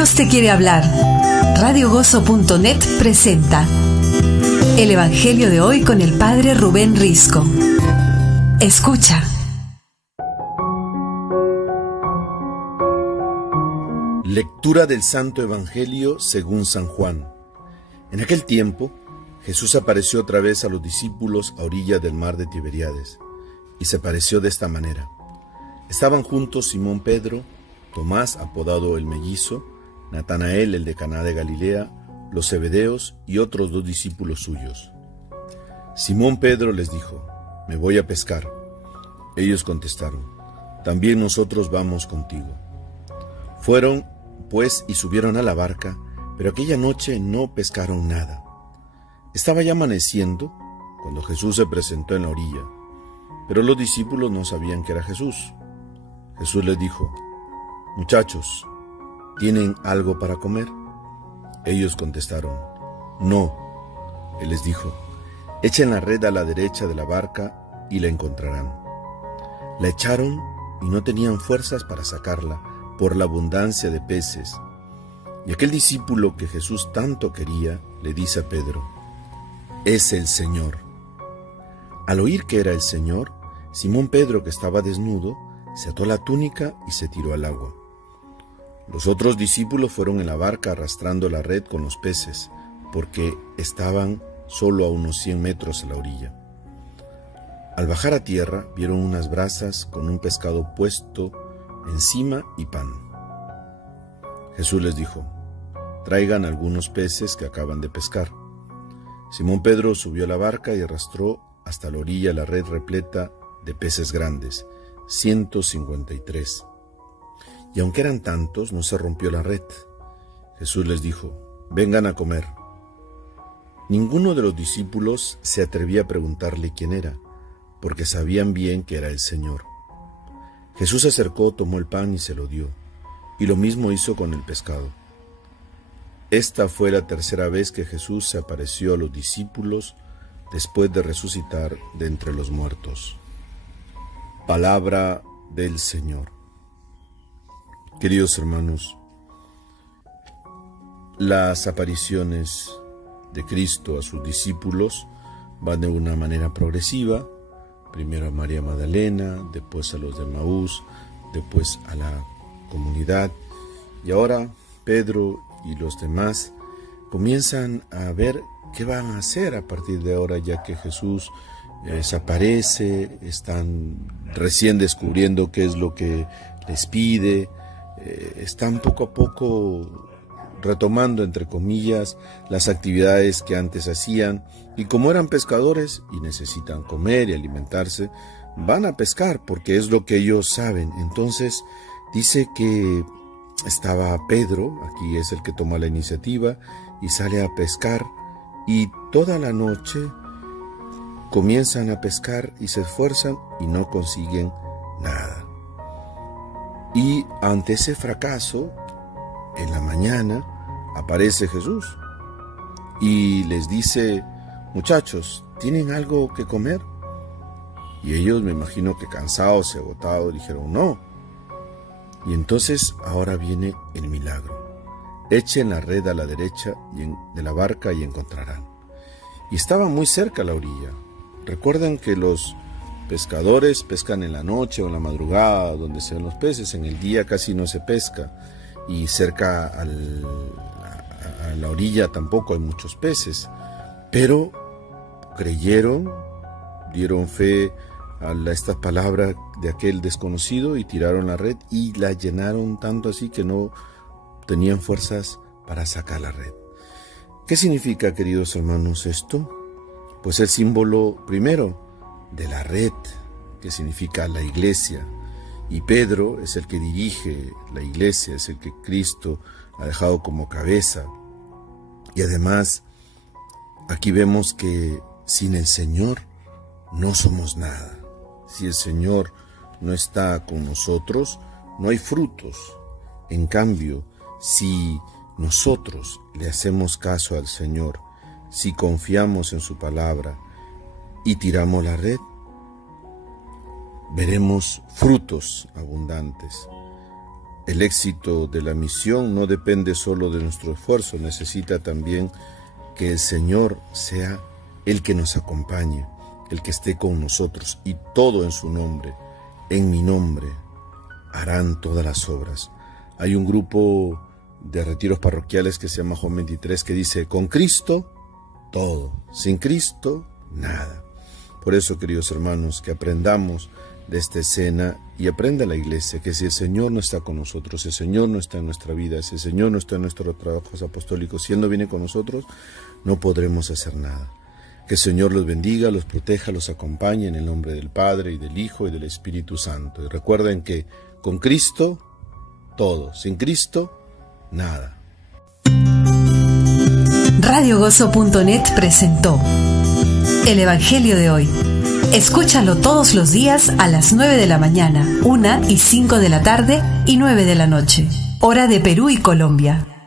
Dios te quiere hablar. Radiogozo.net presenta el Evangelio de hoy con el Padre Rubén Risco. Escucha. Lectura del Santo Evangelio según San Juan. En aquel tiempo, Jesús apareció otra vez a los discípulos a orilla del mar de Tiberíades, y se apareció de esta manera. Estaban juntos Simón Pedro, Tomás, apodado el Mellizo, Natanael, el de Caná de Galilea, los Zebedeos y otros 2 discípulos suyos. Simón Pedro les dijo: «Me voy a pescar». Ellos contestaron: «También nosotros vamos contigo». Fueron, pues, y subieron a la barca, pero aquella noche no pescaron nada. Estaba ya amaneciendo cuando Jesús se presentó en la orilla, pero los discípulos no sabían que era Jesús. Jesús les dijo: «Muchachos, ¿tienen algo para comer?». Ellos contestaron: «No». Él les dijo: «Echen la red a la derecha de la barca y la encontrarán». La echaron y no tenían fuerzas para sacarla por la abundancia de peces. Y aquel discípulo que Jesús tanto quería le dice a Pedro: «Es el Señor». Al oír que era el Señor, Simón Pedro, que estaba desnudo, se ató la túnica y se tiró al agua. Los otros discípulos fueron en la barca arrastrando la red con los peces, porque estaban solo a unos 100 metros a la orilla. Al bajar a tierra, vieron unas brasas con un pescado puesto encima y pan. Jesús les dijo: «Traigan algunos peces que acaban de pescar». Simón Pedro subió a la barca y arrastró hasta la orilla la red repleta de peces grandes, 153. Y aunque eran tantos, no se rompió la red. Jesús les dijo: «Vengan a comer». Ninguno de los discípulos se atrevía a preguntarle quién era, porque sabían bien que era el Señor. Jesús se acercó, tomó el pan y se lo dio, y lo mismo hizo con el pescado. Esta fue la tercera vez que Jesús se apareció a los discípulos después de resucitar de entre los muertos. Palabra del Señor. Queridos hermanos, las apariciones de Cristo a sus discípulos van de una manera progresiva. Primero a María Magdalena, después a los de Emaús, después a la comunidad. Y ahora Pedro y los demás comienzan a ver qué van a hacer a partir de ahora, ya que Jesús desaparece, están recién descubriendo qué es lo que les pide, están poco a poco retomando, entre comillas, las actividades que antes hacían, y como eran pescadores y necesitan comer y alimentarse, van a pescar porque es lo que ellos saben. Entonces dice que estaba Pedro, aquí es el que toma la iniciativa, y sale a pescar, y toda la noche comienzan a pescar y se esfuerzan y no consiguen nada. Y ante ese fracaso, en la mañana aparece Jesús y les dice: «Muchachos, ¿tienen algo que comer?». Y ellos, me imagino que cansados y agotados, dijeron: «No». Y entonces ahora viene el milagro: «Echen la red a la derecha de la barca y encontrarán». Y estaba muy cerca a la orilla. Recuerdan que los pescadores pescan en la noche o en la madrugada, donde se ven los peces. En el día casi no se pesca, y cerca a la orilla tampoco hay muchos peces. Pero creyeron, dieron fe a estas palabras de aquel desconocido y tiraron la red y la llenaron tanto así que no tenían fuerzas para sacar la red. ¿Qué significa, queridos hermanos, esto? Pues el símbolo primero de la red, que significa la iglesia, y Pedro es el que dirige la iglesia, es el que Cristo ha dejado como cabeza. Y además aquí vemos que sin el Señor no somos nada. Si el Señor no está con nosotros, no hay frutos. En cambio, si nosotros le hacemos caso al Señor, si confiamos en su palabra y tiramos la red, veremos frutos abundantes. el éxito de la misión no depende solo de nuestro esfuerzo, necesita también que el Señor sea el que nos acompañe, el que esté con nosotros, y todo en su nombre, en mi nombre, harán todas las obras. Hay un grupo de retiros parroquiales que se llama Juan 23 que dice: con Cristo, todo; sin Cristo, nada. Por eso, queridos hermanos, que aprendamos de esta escena y aprenda la Iglesia que si el Señor no está con nosotros, si el Señor no está en nuestra vida, si el Señor no está en nuestros trabajos apostólicos, si Él no viene con nosotros, no podremos hacer nada. Que el Señor los bendiga, los proteja, los acompañe en el nombre del Padre y del Hijo y del Espíritu Santo. Y recuerden que con Cristo, todo; sin Cristo, nada. RadioGozo.net presentó el Evangelio de hoy. Escúchalo todos los días a las 9 de la mañana, 1 y 5 de la tarde y 9 de la noche, hora de Perú y Colombia.